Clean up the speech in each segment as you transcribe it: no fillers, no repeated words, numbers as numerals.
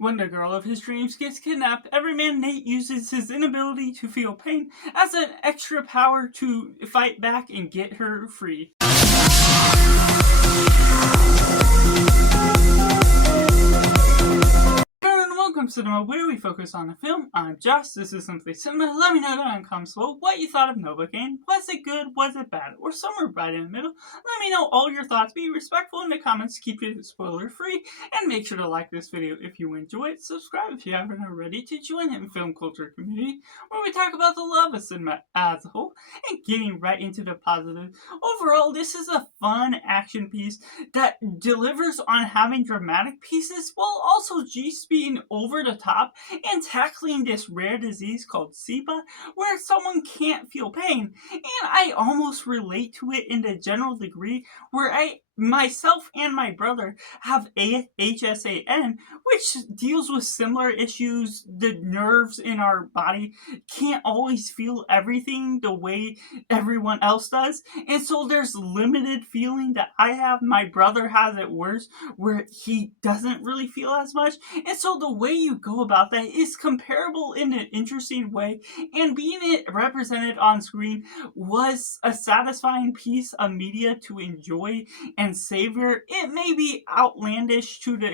When the girl of his dreams gets kidnapped, Everyman Nate uses his inability to feel pain as an extra power to fight back and get her free. Welcome to Cinema, where we focus on a film. I'm Josh, this is Simply Cinema. Let me know down in the comments below what you thought of Novocaine. Was it good, was it bad, or somewhere right in the middle? Let me know all your thoughts. Be respectful in the comments, keep it spoiler free, and make sure to like this video if you enjoy it. Subscribe if you haven't already to join the film culture community, where we talk about the love of cinema as a whole, and getting right into the positive. Overall, this is a fun action piece that delivers on having dramatic pieces while also just being over the top and tackling this rare disease called SIBA, where someone can't feel pain. And I almost relate to it in the general degree where I myself and my brother have HSAN, which deals with similar issues. The nerves in our body can't always feel everything the way everyone else does, and so there's limited feeling that I have. My brother has it worse, where he doesn't really feel as much, and so the way you go about that is comparable in an interesting way, and being it represented on screen was a satisfying piece of media to enjoy and savor. It may be outlandish to the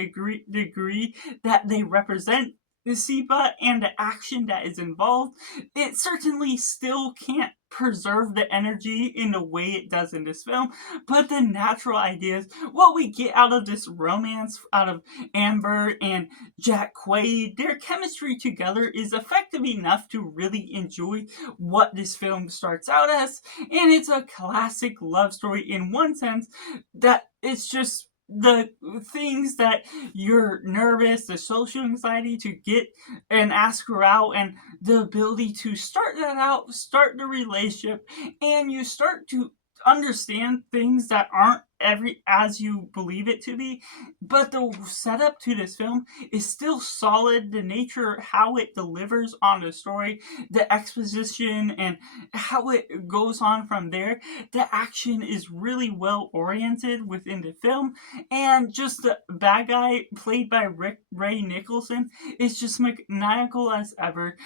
degree that they represent the SIBA and the action that is involved. It certainly still can't preserve the energy in the way it does in this film, but the natural ideas, what we get out of this romance, out of Amber and Jack Quaid, their chemistry together is effective enough to really enjoy what this film starts out as. And it's a classic love story in one sense, that it's just the things that you're nervous, the social anxiety to get and ask her out, and the ability to start that out, start the relationship, and you start to understand things that aren't every as you believe it to be. But the setup to this film is still solid. The nature, how it delivers on the story, the exposition, and how it goes on from there. The action is really well oriented within the film, and just the bad guy played by Ray Nicholson is just maniacal as ever.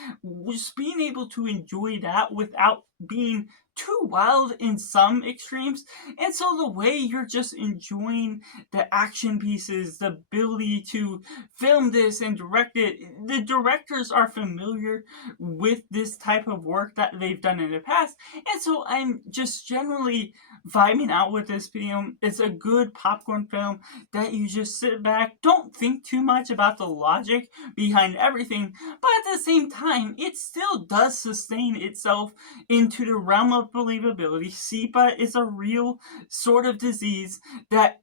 Just being able to enjoy that without being too wild in some extremes. And so the way you're just enjoying the action pieces, the ability to film this and direct it, the directors are familiar with this type of work that they've done in the past, and so I'm just generally vibing out with this film. It's a good popcorn film that you just sit back, don't think too much about the logic behind everything, but at the same time it still does sustain itself into the realm of believability. SIBA is a real sort of disease that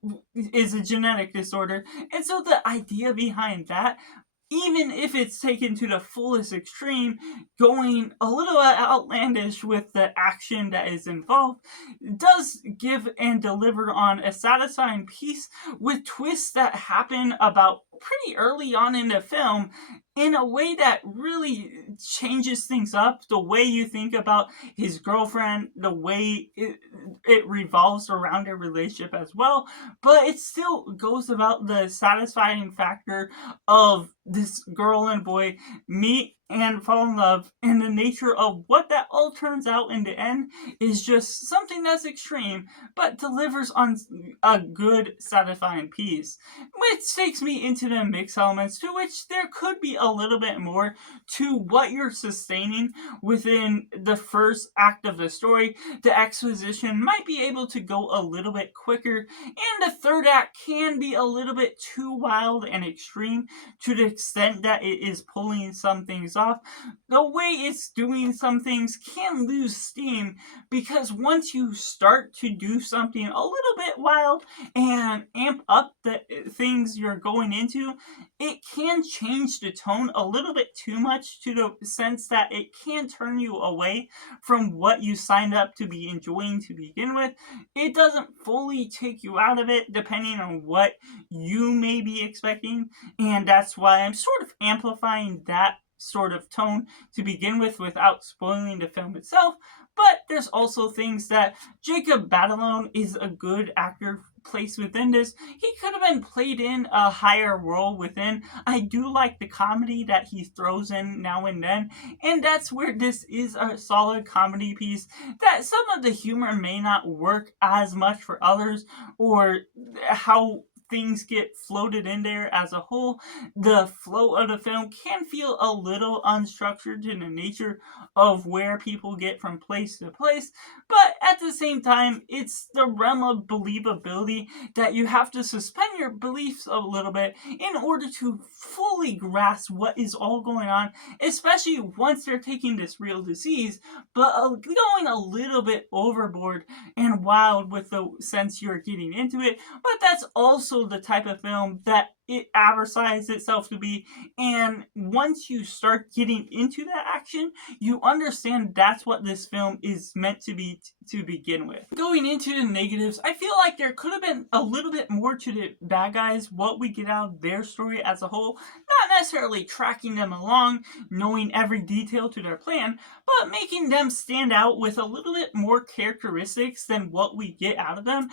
is a genetic disorder, and so the idea behind that, even if it's taken to the fullest extreme, going a little outlandish with the action that is involved, does give and deliver on a satisfying piece with twists that happen about pretty early on in the film in a way that really changes things up. The way you think about his girlfriend, the way it revolves around their relationship as well, but it still goes about the satisfying factor of this girl and boy meet and fall in love, and the nature of what that all turns out in the end is just something that's extreme, but delivers on a good, satisfying piece. Which takes me into the mix elements, to which there could be a little bit more to what you're sustaining within the first act of the story. The exposition might be able to go a little bit quicker, and the third act can be a little bit too wild and extreme to the extent that it is pulling some things off. The way it's doing some things can lose steam, because once you start to do something a little bit wild and amp up the things you're going into, it can change the tone a little bit too much, to the sense that it can turn you away from what you signed up to be enjoying to begin with. It doesn't fully take you out of it, depending on what you may be expecting, and that's why I'm sort of amplifying that sort of tone to begin with without spoiling the film itself. But there's also things that Jacob Batalon is a good actor placed within this. He could have been played in a higher role within. I do like the comedy that he throws in now and then, and that's where this is a solid comedy piece. That some of the humor may not work as much for others, or how things get floated in there as a whole. The flow of the film can feel a little unstructured in the nature of where people get from place to place, but at the same time, it's the realm of believability that you have to suspend your beliefs a little bit in order to fully grasp what is all going on, especially once they're taking this real disease, but going a little bit overboard and wild with the sense you're getting into it. But that's also the type of film that it advertises itself to be, and once you start getting into that action, you understand that's what this film is meant to be to begin with. Going into the negatives, I feel like there could have been a little bit more to the bad guys, what we get out of their story as a whole, not necessarily tracking them along, knowing every detail to their plan, but making them stand out with a little bit more characteristics than what we get out of them.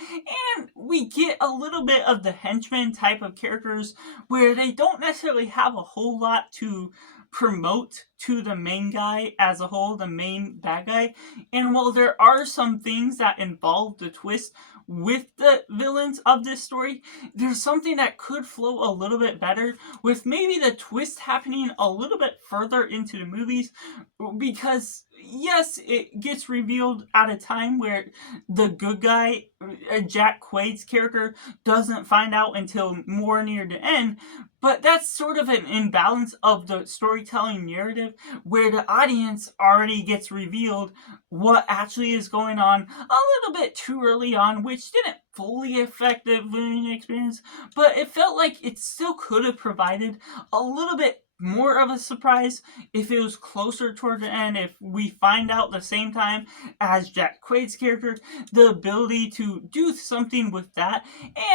And we get a little bit of the henchman type of characters where they don't necessarily have a whole lot to promote to the main guy as a whole, the main bad guy. And while there are some things that involve the twist with the villains of this story, there's something that could flow a little bit better with maybe the twist happening a little bit further into the movies, because yes, it gets revealed at a time where the good guy, Jack Quaid's character, doesn't find out until more near the end. But that's sort of an imbalance of the storytelling narrative where the audience already gets revealed what actually is going on a little bit too early on, which didn't fully affect the viewing experience, but it felt like it still could have provided a little bit more of a surprise if it was closer toward the end, if we find out the same time as Jack Quaid's character, the ability to do something with that.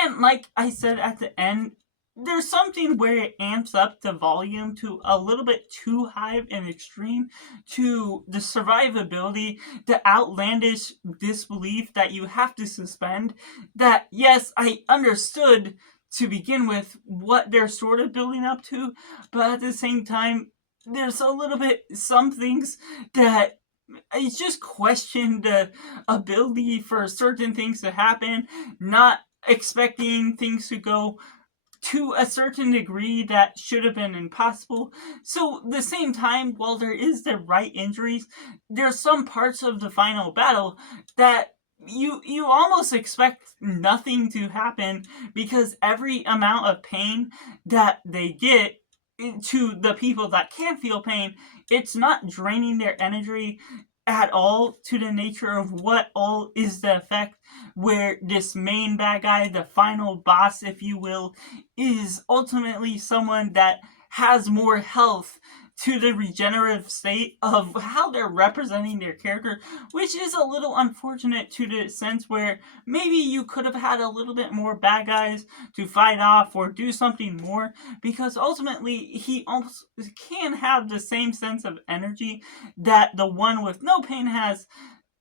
And like I said at the end, there's something where it amps up the volume to a little bit too high and extreme, to the survivability, the outlandish disbelief that you have to suspend. That, yes, I understood to begin with what they're sort of building up to, but at the same time, there's a little bit some things that I just question the ability for certain things to happen, not expecting things to go to a certain degree that should have been impossible. So, at the same time, while there is the right injuries, there's some parts of the final battle that you almost expect nothing to happen, because every amount of pain that they get to the people that can feel pain, it's not draining their energy at all to the nature of what all is the effect, where this main bad guy, the final boss, if you will, is ultimately someone that has more health to the regenerative state of how they're representing their character, which is a little unfortunate to the sense where maybe you could have had a little bit more bad guys to fight off or do something more, because ultimately he almost can have the same sense of energy that the one with no pain has.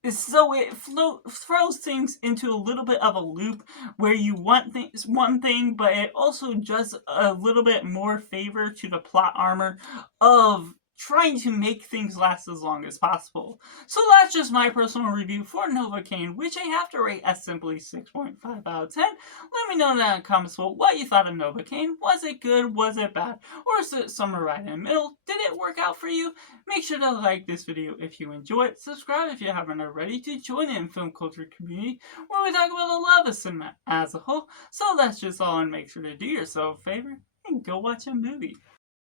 So it throws things into a little bit of a loop where you want one thing, but it also does a little bit more favor to the plot armor of trying to make things last as long as possible. So that's just my personal review for Novocaine, which I have to rate as simply 6.5 out of 10. Let me know in the comments below what you thought of Novocaine. Was it good? Was it bad? Or is it somewhere right in the middle? Did it work out for you? Make sure to like this video if you enjoyed it. Subscribe if you haven't already to join in film culture community where we talk about the love of cinema as a whole. So that's just all, and make sure to do yourself a favor and go watch a movie.